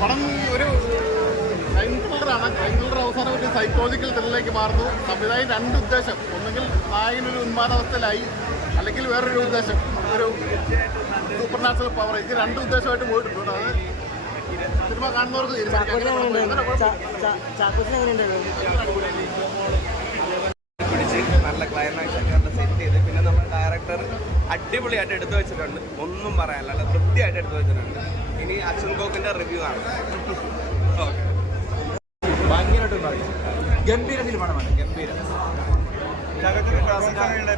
പടം ഒരു crime ത്രില്ലറാണ്. Crime thriller അവസാനം ഒരു സൈക്കോളജിക്കൽ ത്രില്ലറിലേക്ക് മാറുന്നു. സംവിധായകൻ രണ്ട് ഉദ്ദേശം, ഒന്നുകിൽ നായകനൊരു ഉന്മാദാവസ്ഥയിലായി, അല്ലെങ്കിൽ വേറൊരു ഉദ്ദേശം, ഒരു സൂപ്പർ നാച്ചുറൽ പവർ. ഇത് രണ്ട് ഉദ്ദേശമായിട്ട് പോയിട്ടുണ്ട്. അത് സിനിമ കാണുന്നവർക്ക് നല്ല ക്ലൈമാക്സ് ഒക്കെ സെറ്റ് ചെയ്ത് പിന്നെ നമ്മുടെ ഡയറക്ടർ അടിപൊളിയായിട്ട് എടുത്തു വെച്ചിട്ടുണ്ട്. ഒന്നും പറയാനില്ല, നല്ല വൃത്തിയായിട്ട് എടുത്തു വെച്ചിട്ടുണ്ട്. ഇനി അച്ഛൻ കോക്കിന്റെ റിവ്യൂ ആണ്. ഭയങ്കരമായിട്ട് ഗംഭീര ഫിലിമാണ്. ഗംഭീര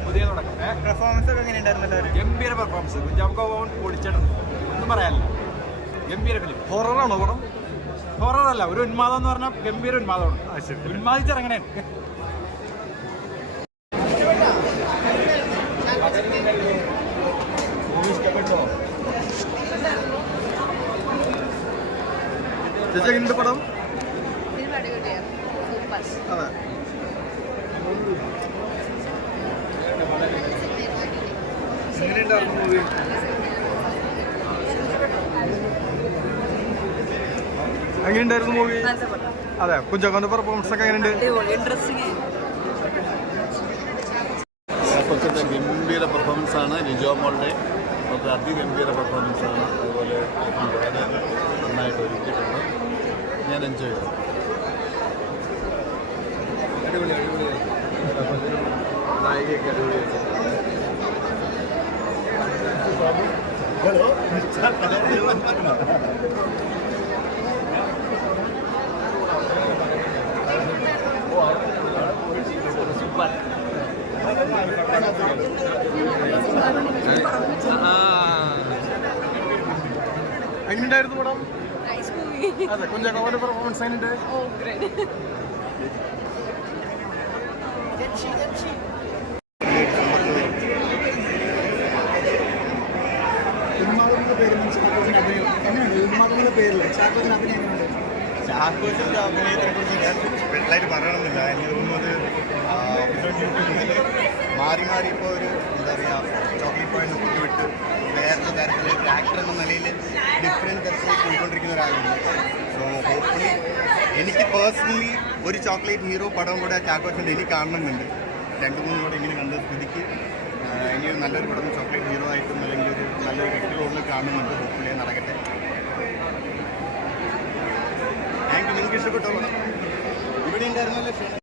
പുതിയ തുടക്കം. പെർഫോമൻസ് ഒക്കെ എങ്ങനെയുണ്ടായിരുന്നല്ലോ? ഗംഭീര പെർഫോമൻസ്. കുഞ്ചാക്കോ ബോബൻ പൊളിച്ചിട്ടുണ്ട്. ഒന്നും പറയാനില്ല. ഗംഭീര ഫിലിം. ഹൊററാണോ പടം? ഹൊററല്ല, ഒരു ഉന്മാദം എന്ന് പറഞ്ഞാൽ ഗംഭീര ഉന്മാദമാണ്. ഉന്മാദിച്ചിറങ്ങണേ. ചേച്ചി പടം അതെ എങ്ങനെയുണ്ടായിരുന്നു മൂവി? എങ്ങനെയുണ്ടായിരുന്നു മൂവി? അതെ, കുഞ്ചാക്കോന്റെ പെർഫോമൻസ് ഒക്കെ എങ്ങനെയുണ്ട്? കൊച്ചിൻ്റെ ഗംഭീര പെർഫോമൻസാണ്. ലിജോ മോളുടെ ഒക്കെ അതിഗംഭീര പെർഫോമൻസാണ്. അതുപോലെ വളരെ നന്നായിട്ട് ഒരുക്കിയിട്ടുണ്ട്. ഞാൻ എൻജോയ് ചെയ്തു. അടിപൊളി അടിപൊളി. നായികയൊക്കെ അടിപൊളിയായിട്ട്. എങ്ങനെയുണ്ടായിരുന്നു പടം? അതെ, കുഞ്ചാക്കോന്റെ പെർഫോമൻസ് എങ്ങനെയുണ്ട്? ചാക്കോച്ചൻ്റെ അഭിനയത്തിനെ കുറിച്ച് ഞാൻ വെള്ളമായിട്ട് പറയണമെന്നില്ല. എനിക്ക് തോന്നുന്നത് മാറി മാറി ഇപ്പോൾ ഒരു എന്താ പറയുക, ചോക്ലേറ്റ് പോയിന്റ് കുട്ടി വിട്ട് വേറെ തരത്തിൽ ഒരു ആക്ടർ എന്ന നിലയിൽ ഡിഫറെൻറ്റ് തരത്തിലേക്ക് പോയിക്കൊണ്ടിരിക്കുന്ന ഒരാളുണ്ട്. സോ ഹോപ്പ്ഫുള്ളി എനിക്ക് പേഴ്സണലി ഒരു ചോക്ലേറ്റ് ഹീറോ പടം കൂടെ ചാക്കോച്ചൻ്റെ എനിക്ക് കാണണമെന്നുണ്ട്. 2-3 കൂടെ ഇങ്ങനെ കണ്ട സ്ഥിതിക്ക് ഇനി നല്ലൊരു പടം ചോക്ലേറ്റ് ഹീറോ ആയിട്ടും അല്ലെങ്കിൽ ഒരു നല്ലൊരു വ്യക്തി റോളിൽ കാണുന്നുണ്ട്. ഹോപ്പ്ഫുള്ളി നടക്കട്ടെ. നിങ്ങൾക്ക് ഇഷ്ടപ്പെട്ടോ? ഇവിടെ ഉണ്ടായിരുന്നല്ലോ.